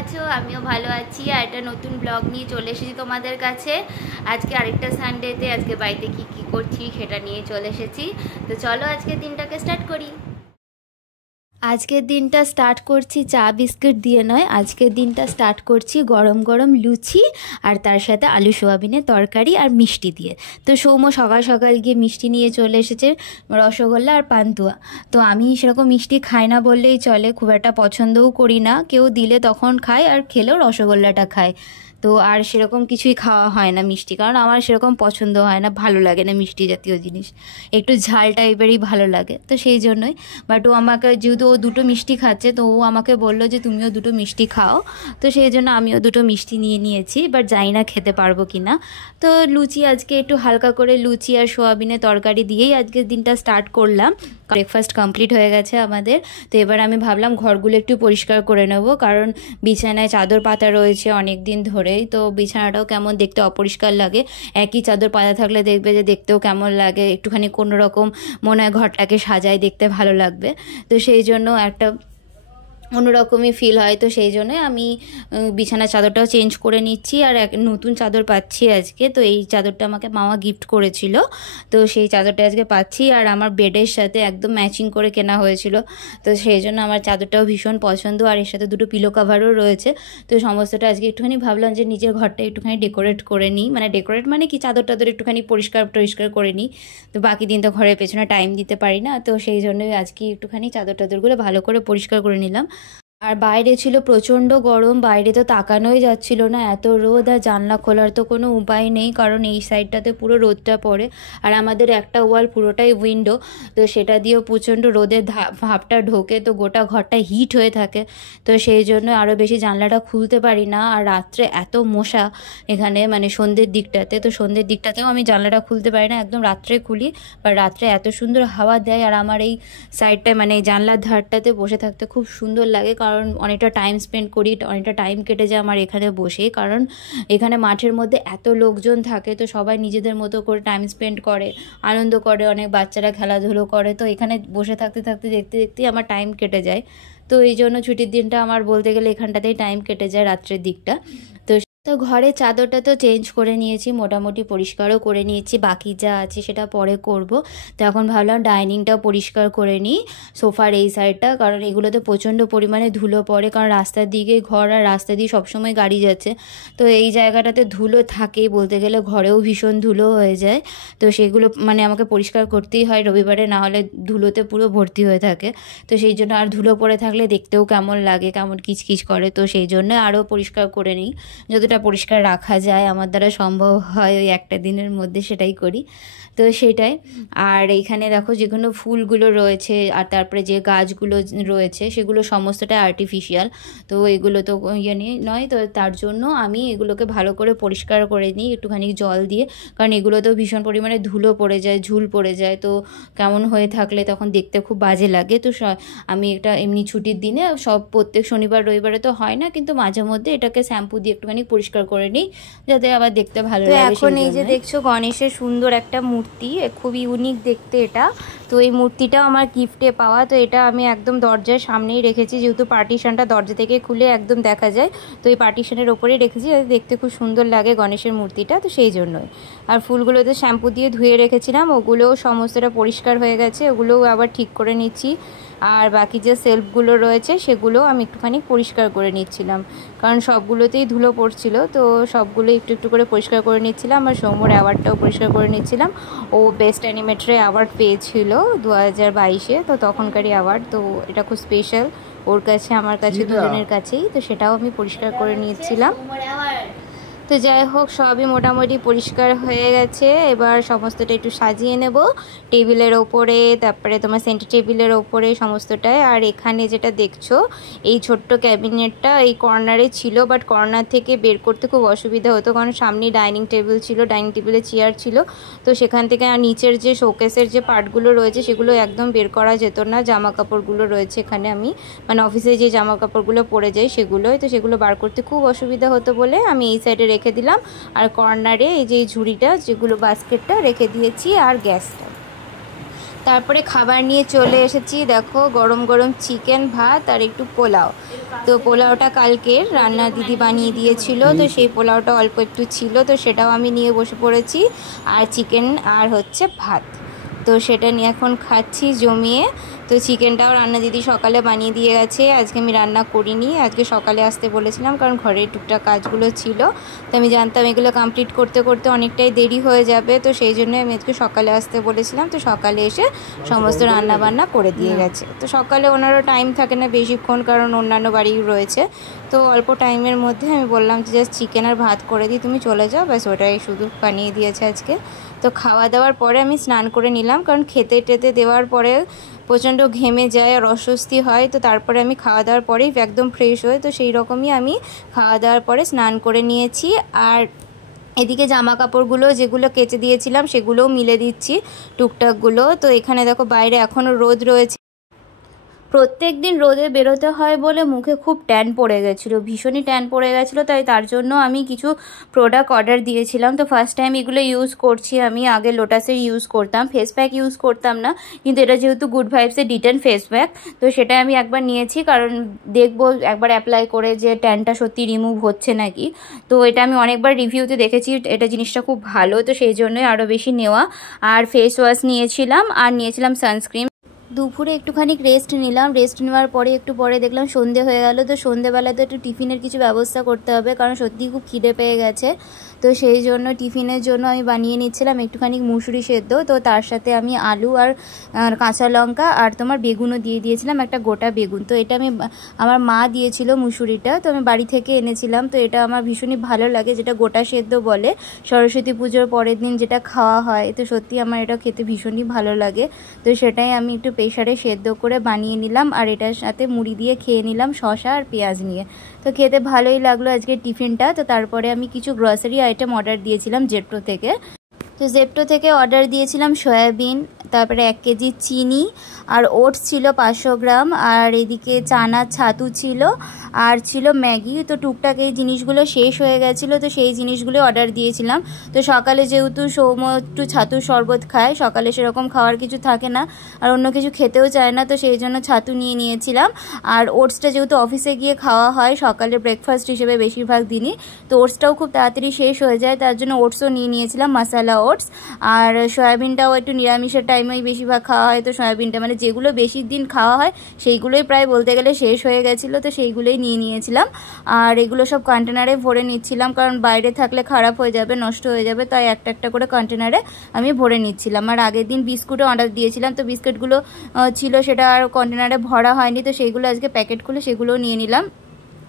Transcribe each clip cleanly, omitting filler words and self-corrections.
আছো? আমিও ভালো আছি। আর একটা নতুন ব্লগ নিয়ে চলে এসেছি তোমাদের কাছে। আজকে আরেকটা সানডেতে আজকে বাড়িতে কি কি করছি সেটা নিয়ে চলে এসেছি। তো চলো আজকের দিনটাকে স্টার্ট করি। আজকের দিনটা স্টার্ট করছি চা বিস্কিট দিয়ে নয়, আজকের দিনটা স্টার্ট করছি গরম গরম লুচি আর তার সাথে আলু সোয়াবিনের তরকারি আর মিষ্টি দিয়ে। তো সৌম্য সকাল সকাল গিয়ে মিষ্টি নিয়ে চলে এসেছে, রসগোল্লা আর পান্তুয়া। তো আমি সেরকম মিষ্টি খাই না বললেই চলে, খুব একটা পছন্দও করি না, কেউ দিলে তখন খাই, আর খেলেও রসগোল্লাটা খাই। তো আর সেরকম কিছুই খাওয়া হয় না মিষ্টি, কারণ আমার সেরকম পছন্দ হয় না, ভালো লাগে না মিষ্টি জাতীয় জিনিস, একটু ঝাল টাইপেরই ভালো লাগে। তো সেই জন্যই, বাট ও আমাকে, যেহেতু ও দুটো মিষ্টি খাচ্ছে, তো ও আমাকে বললো যে তুমিও দুটো মিষ্টি খাও। তো সেই জন্য আমিও দুটো মিষ্টি নিয়ে নিয়েছি, বাট জানি না খেতে পারবো কি না। তো লুচি আজকে একটু হালকা করে লুচি আর সোয়াবিনের তরকারি দিয়েই আজকের দিনটা স্টার্ট করলাম। ব্রেকফাস্ট কমপ্লিট হয়ে গেছে আমাদের। তো এবার আমি ভাবলাম ঘরগুলো একটু পরিষ্কার করে নেব, কারণ বিছানায় চাদর পাতা রয়েছে অনেক দিন ধরেই, তো বিছানাটাও কেমন দেখতে অপরিষ্কার লাগে। একই চাদর পাতা থাকলে দেখবে যে দেখতেও কেমন লাগে, একটুখানি কোনো রকম মনে হয় ঘরটাকে সাজায়, দেখতে ভালো লাগবে। তো সেই জন্য একটা অন্যরকমই ফিল হয়। তো সেই জন্য আমি বিছানার চাদরটাও চেঞ্জ করে নিচ্ছি, আর এক নতুন চাদর পাচ্ছি আজকে। তো এই চাদরটা আমাকে মামা গিফট করেছিল, তো সেই চাদরটা আজকে পাচ্ছি, আর আমার বেডের সাথে একদম ম্যাচিং করে কেনা হয়েছিল। তো সেই জন্য আমার চাদরটাও ভীষণ পছন্দ, আর এর সাথে দুটো পিলো কাভারও রয়েছে। তো সমস্তটা আজকে একটুখানি ভাবলাম যে নিজের ঘরটা একটুখানি ডেকোরেট করে নিই, মানে ডেকোরেট মানে কি, চাদর টাদর একটুখানি পরিষ্কার করে নিই। তো বাকি দিন তো ঘরের পেছনে টাইম দিতে পারি না, তো সেই জন্যই আজকে একটুখানি চাদর টাদরগুলো ভালো করে পরিষ্কার করে নিলাম। আর বাইরে ছিল প্রচণ্ড গরম, বাইরে তো তাকানোই যাচ্ছিল না, এত রোদ, আর জানলা খোলার তো কোনো উপায় নেই, কারণ এই সাইডটাতে পুরো রোদটা পড়ে, আর আমাদের একটা ওয়াল পুরোটাই উইন্ডো, তো সেটা দিয়েও প্রচণ্ড রোদের ভাবটা ঢোকে, তো গোটা ঘরটা হিট হয়ে থাকে। তো সেই জন্য আরও বেশি জানলাটা খুলতে পারি না। আর রাত্রে এত মশা এখানে, মানে সন্ধ্যের দিকটাতে, তো সন্ধ্যের দিকটাতেও আমি জানলাটা খুলতে পারি না, একদম রাত্রে খুলি। বা রাত্রে এত সুন্দর হাওয়া দেয়, আর আমার এই সাইডটায় মানে জানলার ধারটাতে বসে থাকতে খুব সুন্দর লাগে, কারণ অনেকটা টাইম স্পেন্ড করি, অনেকটা টাইম কেটে যায় আমার এখানে বসে, কারণ এখানে মাঠের মধ্যে এত লোকজন থাকে, তো সবাই নিজেদের মতো করে টাইম স্পেন্ড করে, আনন্দ করে, অনেক বাচ্চারা খেলাধুলো করে, তো এখানে বসে থাকতে থাকতে দেখতে দেখতেই আমার টাইম কেটে যায়। তো এই জন্য ছুটির দিনটা আমার বলতে গেলে এখানটাতেই টাইম কেটে যায়, রাত্রের দিকটা। তো ঘরে চাদরটা তো চেঞ্জ করে নিয়েছি, মোটামুটি পরিষ্কারও করে নিয়েছি, বাকি যা আছে সেটা পরে করব। তো এখন ভাবলাম ডাইনিংটাও পরিষ্কার করে নিই, সোফার এই সাইডটা, কারণ এগুলোতে প্রচণ্ড পরিমাণে ধুলো পড়ে, কারণ রাস্তার দিকে ঘর, আর রাস্তা দিয়ে সবসময় গাড়ি যাচ্ছে, তো এই জায়গাটাতে ধুলো থাকেই, বলতে গেলে ঘরেও ভীষণ ধুলো হয়ে যায়। তো সেগুলো মানে আমাকে পরিষ্কার করতেই হয় রবিবারে, না হলে ধুলোতে পুরো ভর্তি হয়ে থাকে। তো সেই জন্য, আর ধুলো পড়ে থাকলে দেখতেও কেমন লাগে, কেমন কিচকিচ করে, তো সেই জন্য আরও পরিষ্কার করে নিই, যতটা পরিষ্কার রাখা যায় আমার দ্বারা সম্ভব হয় ওই একটা দিনের মধ্যে সেটাই করি। তো সেটাই। আর এইখানে দেখো যেগুলো ফুলগুলো রয়েছে, আর তারপরে যে গাছগুলো রয়েছে সেগুলো সমস্তটাই আর্টিফিশিয়াল, তো এগুলো তো ইয়ে নয়, তো তার জন্য আমি এগুলোকে ভালো করে পরিষ্কার করে নিই একটুখানি জল দিয়ে, কারণ এগুলোতেও ভীষণ পরিমাণে ধুলো পড়ে যায়, ঝুল পড়ে যায়, তো কেমন হয়ে থাকলে তখন দেখতে খুব বাজে লাগে। তো আমি এটা এমনি ছুটির দিনে প্রত্যেক শনিবার রবিবারে তো হয় না, কিন্তু মাঝে মধ্যে এটাকে শ্যাম্পু দিয়ে একটুখানি পরিষ্কার করে নিই, যাতে আবার দেখতে ভালো লাগে। এখন এই যে দেখছো গণেশের সুন্দর একটা মূর্তি, খুবই ইউনিক দেখতে এটা। তো এই মূর্তিটাও আমার গিফটে পাওয়া, তো এটা আমি একদম দরজার সামনেই রেখেছি, যেহেতু পার্টিশনটা দরজা থেকে খুলে একদম দেখা যায়, তো এই পার্টিশনের ওপরেই রেখেছি, দেখতে খুব সুন্দর লাগে গণেশের মূর্তিটা, তো সেই জন্যই। আর ফুলগুলোতে শ্যাম্পু দিয়ে ধুয়ে রেখেছিলাম, ওগুলোও সমস্তটা পরিষ্কার হয়ে গেছে, ওগুলোও আবার ঠিক করে নিচ্ছি। আর বাকি যে সেলফগুলো রয়েছে সেগুলোও আমি একটুখানি পরিষ্কার করে নিচ্ছিলাম, কারণ সবগুলোতেই ধুলো পড়ছিল, তো সবগুলো একটু একটু করে পরিষ্কার করে নিচ্ছিলাম। আর সৌম্যর অ্যাওয়ার্ডটাও পরিষ্কার করে নিচ্ছিলাম, ও বেস্ট অ্যানিমেটরে অ্যাওয়ার্ড পেয়েছিল 2022-এ, তো তখনকারই অ্যাওয়ার্ড, তো এটা খুব স্পেশাল ওর কাছে, আমার কাছে, দুজনের কাছেই, তো সেটাও আমি পরিষ্কার করে নিচ্ছিলাম। তো যাই হোক, সবই মোটামুটি পরিষ্কার হয়ে গেছে, এবার সমস্তটা একটু সাজিয়ে নেব টেবিলের ওপরে, তারপরে তোমার সেন্টার টেবিলের ওপরে সমস্তটায়। আর এখানে যেটা দেখছো এই ছোট্ট ক্যাবিনেটটা এই কর্নারে ছিল, বাট কর্নার থেকে বের করতে খুব অসুবিধা হতো, কারণ সামনে ডাইনিং টেবিল ছিল, ডাইনিং টেবিলে চেয়ার ছিল, তো সেখান থেকে নিচের যে শোকেসের যে পার্টগুলো রয়েছে সেগুলো একদম বের করা যেত না। জামা কাপড়গুলো রয়েছে এখানে, আমি মানে অফিসে যে জামা কাপড়গুলো পরে যাই সেগুলোই, তো সেগুলো বার করতে খুব অসুবিধা হতো বলে আমি এই সাইডে রেখে দিলাম। আর কর্নারে এই যে ঝুড়িটা, যেগুলো বাস্কেটটা রেখে দিয়েছি, আর গ্যাসটা। তারপরে খাবার নিয়ে চলে এসেছি, দেখো গরম গরম চিকেন, ভাত আর একটু পোলাও। তো পোলাওটা কালকের রান্না দিদি বানিয়ে দিয়েছিল, তো সেই পোলাওটা অল্প একটু ছিল, তো সেটাও আমি নিয়ে বসে পড়েছি। আর চিকেন আর হচ্ছে ভাত, তো সেটা নিয়ে এখন খাচ্ছি জমিয়ে। তো চিকেনটাও রান্না দিদি সকালে বানিয়ে দিয়ে গেছে, আজকে আমি রান্না করিনি, আজকে সকালে আসতে বলেছিলাম কারণ ঘরের টুকটাক কাজগুলো ছিল। তো আমি জানতাম এগুলো কমপ্লিট করতে করতে অনেকটাই দেরি হয়ে যাবে, তো সেই জন্য আমি আজকে সকালে আসতে বলেছিলাম। তো সকালে এসে সমস্ত রান্না বান্না করে দিয়ে গেছে। তো সকালে ওনারও টাইম থাকে না বেশিক্ষণ, কারণ অন্যান্য বাড়ি রয়েছে। তো অল্প টাইমের মধ্যে আমি বললাম যে জাস্ট চিকেন আর ভাত করে দিই, তুমি চলে যাও, ব্যাস ওটাই শুধু বানিয়ে দিয়েছে আজকে। তো খাওয়া দাওয়ার পরে আমি স্নান করে নিলাম, কারণ খেতে টেতে দেওয়ার পরে প্রচণ্ড ঘেমে যায় আর অস্বস্তি হয়। তো তারপরে আমি খাওয়া দাওয়ার পরেই একদম ফ্রেশ হই, তো সেই রকমই আমি খাওয়া দাওয়ার পরে স্নান করে নিয়েছি। আর এদিকে জামা কাপড়গুলো যেগুলো কেচে দিয়েছিলাম সেগুলোও মিলে দিচ্ছি, টুকটাকগুলো। তো এখানে দেখো বাইরে এখনও রোদ রয়েছে, প্রত্যেক দিন রোদে বেরোতে হয় বলে মুখে খুব ট্যান পড়ে গেছিলো, ভীষণই ট্যান পড়ে গেছিলো। তাই তার জন্য আমি কিছু প্রোডাক্ট অর্ডার দিয়েছিলাম। তো ফার্স্ট টাইম এগুলো ইউজ করছি আমি, আগে লোটাসের ইউজ করতাম, ফেস প্যাক ইউজ করতাম না, কিন্তু এটা যেহেতু গুড ভাইবসের ডিটেন ফেস প্যাক, তো সেটা আমি একবার নিয়েছি, কারণ দেখবো একবার অ্যাপ্লাই করে যে ট্যানটা সত্যি রিমুভ হচ্ছে নাকি। তো এটা আমি অনেকবার রিভিউতে দেখেছি, এটা জিনিসটা খুব ভালো, তো সেই জন্যই আরও বেশি নেওয়া। আর ফেস ওয়াশ নিয়েছিলাম, আর নিয়েছিলাম সানস্ক্রিন। দুপুরে একটুখানি রেস্ট নিলাম, রেস্ট নেওয়ার পরে একটু পরে দেখলাম সন্ধে হয়ে গেল। তো সন্ধেবেলা তো একটু টিফিনের কিছু ব্যবস্থা করতে হবে, কারণ সত্যিই খুব খিদে পেয়ে গেছে। তো সেই জন্য টিফিনের জন্য আমি বানিয়ে নিচ্ছিলাম একটুখানি মুসুরি সেদ্ধ, তো তার সাথে আমি আলু আর কাঁচা লঙ্কা আর তোমার বেগুনও দিয়ে দিয়েছিলাম, একটা গোটা বেগুন। তো এটা আমার মা দিয়েছিল মুসুরিটা, তো আমি বাড়ি থেকে এনেছিলাম। তো এটা আমার ভীষণই ভালো লাগে, যেটা গোটা সেদ্ধ বলে, সরস্বতী পুজোর পরের দিন যেটা খাওয়া হয়। তো সত্যি আমার এটা খেতে ভীষণই ভালো লাগে। তো সেটাই আমি একটু প্রেসারে সেদ্ধ করে বানিয়ে নিলাম, আর এটার সাথে মুড়ি দিয়ে খেয়ে নিলাম শসা আর পেঁয়াজ নিয়ে। তো খেতে ভালোই লাগলো আজকে টিফিনটা। তো তারপরে আমি কিছু গ্রসারি আইটেম অর্ডার দিয়েছিলাম জেপ্টো থেকে। তো জেপ্টো থেকে অর্ডার দিয়েছিলাম সয়াবিন, তারপরে 1 কেজি চিনি, আর ওটস ছিল 500 গ্রাম, আর এদিকে চানা ছাতু ছিল, আর ছিল ম্যাগি। তো টুকটাক এই জিনিসগুলো শেষ হয়ে গেছিলো, তো সেই জিনিসগুলো অর্ডার দিয়েছিলাম। তো সকালে যেহেতু সৌম্য একটু ছাতুর শরবত খায়, সকালে সেরকম খাওয়ার কিছু থাকে না, আর অন্য কিছু খেতেও চায় না, তো সেই জন্য ছাতু নিয়ে নিয়েছিলাম। আর ওটসটা যেহেতু অফিসে গিয়ে খাওয়া হয় সকালে ব্রেকফাস্ট হিসেবে বেশিরভাগ দিনই, তো ওটসটাও খুব তাড়াতাড়ি শেষ হয়ে যায়, তার জন্য ওটসও নিয়ে নিয়েছিলাম, মশলা ওটস। আর সয়াবিনটাও একটু নিরামিষের টাইমেই বেশিরভাগ খাওয়া হয়, তো সয়াবিনটা মানে যেগুলো বেশি দিন খাওয়া হয় সেইগুলোই প্রায় বলতে গেলে শেষ হয়ে গেছিলো, তো সেইগুলোই নিয়ে নিয়েছিলাম। আর এগুলো সব কন্টেনারে ভরে নিচ্ছিলাম, কারণ বাইরে থাকলে খারাপ হয়ে যাবে, নষ্ট হয়ে যাবে, তাই একটা একটা করে কন্টেনারে আমি ভরে নিচ্ছিলাম। আর আগের দিন বিস্কুটও অর্ডার দিয়েছিলাম, তো বিস্কুটগুলো ছিল সেটা আর কন্টেনারে ভরা হয়নি, তো সেইগুলো আজকে প্যাকেট খুলে সেগুলোও নিয়ে নিলাম।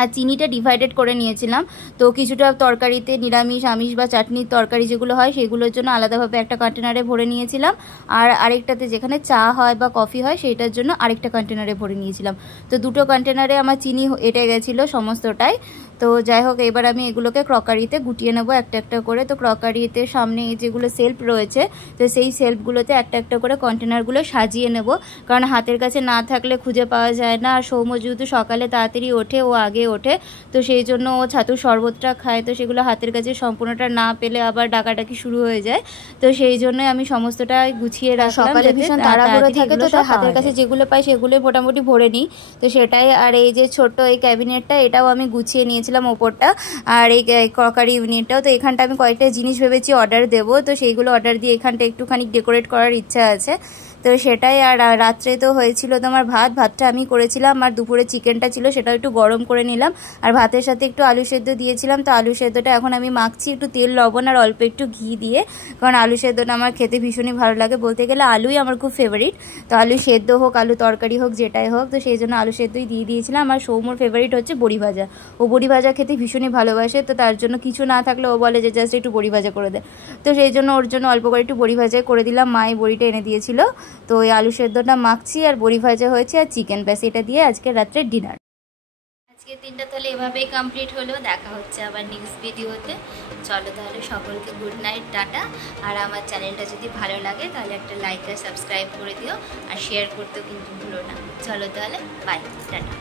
আর চিনিটা ডিভাইডেড করে নিয়েছিলাম, তো কিছুটা তরকারিতে নিরামিষ আমিষ বা চাটনির তরকারি যেগুলো হয় সেগুলোর জন্য আলাদাভাবে একটা কন্টেনারে ভরে নিয়েছিলাম, আর আরেকটাতে যেখানে চা হয় বা কফি হয় সেইটার জন্য আরেকটা কন্টেনারে ভরে নিয়েছিলাম। তো দুটো কন্টেনারে আমার চিনি এঁটে গেছিলো সমস্তটাই। তো যাই হোক, এবার আমি এগুলোকে ক্রকারিতে গুটিয়ে নেবো একটা একটা করে। তো ক্রকারিতে সামনে যেগুলো সেলফ রয়েছে, তো সেই সেলফগুলোতে একটা একটা করে কন্টেনারগুলো সাজিয়ে নেব, কারণ হাতের কাছে না থাকলে খুঁজে পাওয়া যায় না। আর সৌম্য যেহেতু সকালে তাড়াতাড়ি ওঠে, ও আগে ওঠে, তো সেই জন্য ও ছাতুর শরবতটা খায়, তো সেগুলো হাতের কাছে সম্পূর্ণটা না পেলে আবার ডাকাডাকি শুরু হয়ে যায়। তো সেই জন্য আমি সমস্তটা গুছিয়ে রাখলাম, সকালে ভীষণ তাড়াহুড়ো থাকে, তো হাতের কাছে যেগুলো পাই সেগুলোই মোটামুটি ভরে নিই, তো সেটাই। আর এই যে ছোট্ট এই ক্যাবিনেটটা, এটাও আমি গুছিয়ে নিয়েছিলাম ওপরটা, আর এই ক্রকারি ইউনিটটাও। তো এখানটা আমি কয়েকটা জিনিস ভেবেছি অর্ডার দেবো, তো সেইগুলো অর্ডার দিয়ে এখানটা একটুখানি ডেকোরেট করার ইচ্ছা আছে, তো সেটাই। আর রাত্রে তো হয়েছিল তোমার ভাতটা আমি করেছিলাম, আর দুপুরে চিকেনটা ছিল সেটাও একটু গরম করে নিলাম, আর ভাতের সাথে একটু আলু সেদ্ধ দিয়েছিলাম। তো আলু সেদ্ধটা এখন আমি মাখছি একটু তেল লবণ আর অল্প একটু ঘি দিয়ে, কারণ আলু সেদ্ধটা আমার খেতে ভীষণই ভালো লাগে, বলতে গেলে আলুই আমার খুব ফেভারিট। তো আলু সেদ্ধ হোক, আলু তরকারি হোক, যেটাই হোক, তো সেই জন্য আলু সেদ্ধই দিয়ে দিয়েছিলাম। আর সৌম্যর ফেভারিট হচ্ছে বড়ি ভাজা, ও বড়ি ভাজা খেতে ভীষণই ভালোবাসে, তো তার জন্য কিছু না থাকলে ও বলে যে জাস্ট একটু বড়ি ভাজা করে দে, তো সেই জন্য ওর জন্য অল্প করে একটু বড়ি ভাজা করে দিলাম। মা এই বড়িটা এনে দিয়েছিল, তো ওই আলু সেদ্ধটা মাখছি, আর বড়ি ভাজা হয়েছে, আর চিকেন, ব্যাস এটা দিয়ে আজকে রাত্রে ডিনার। আজকের দিনটা তাহলে এভাবেই কমপ্লিট হলো, দেখা হচ্ছে আবার নেক্সট ভিডিওতে। চলো তাহলে সকলকে গুড নাইট, টাটা। আর আমার চ্যানেলটা যদি ভালো লাগে তাহলে একটা লাইক আর সাবস্ক্রাইব করে দিও, আর শেয়ার করতেও কিন্তু ভুলো না। চলো তাহলে বাই, টাটা।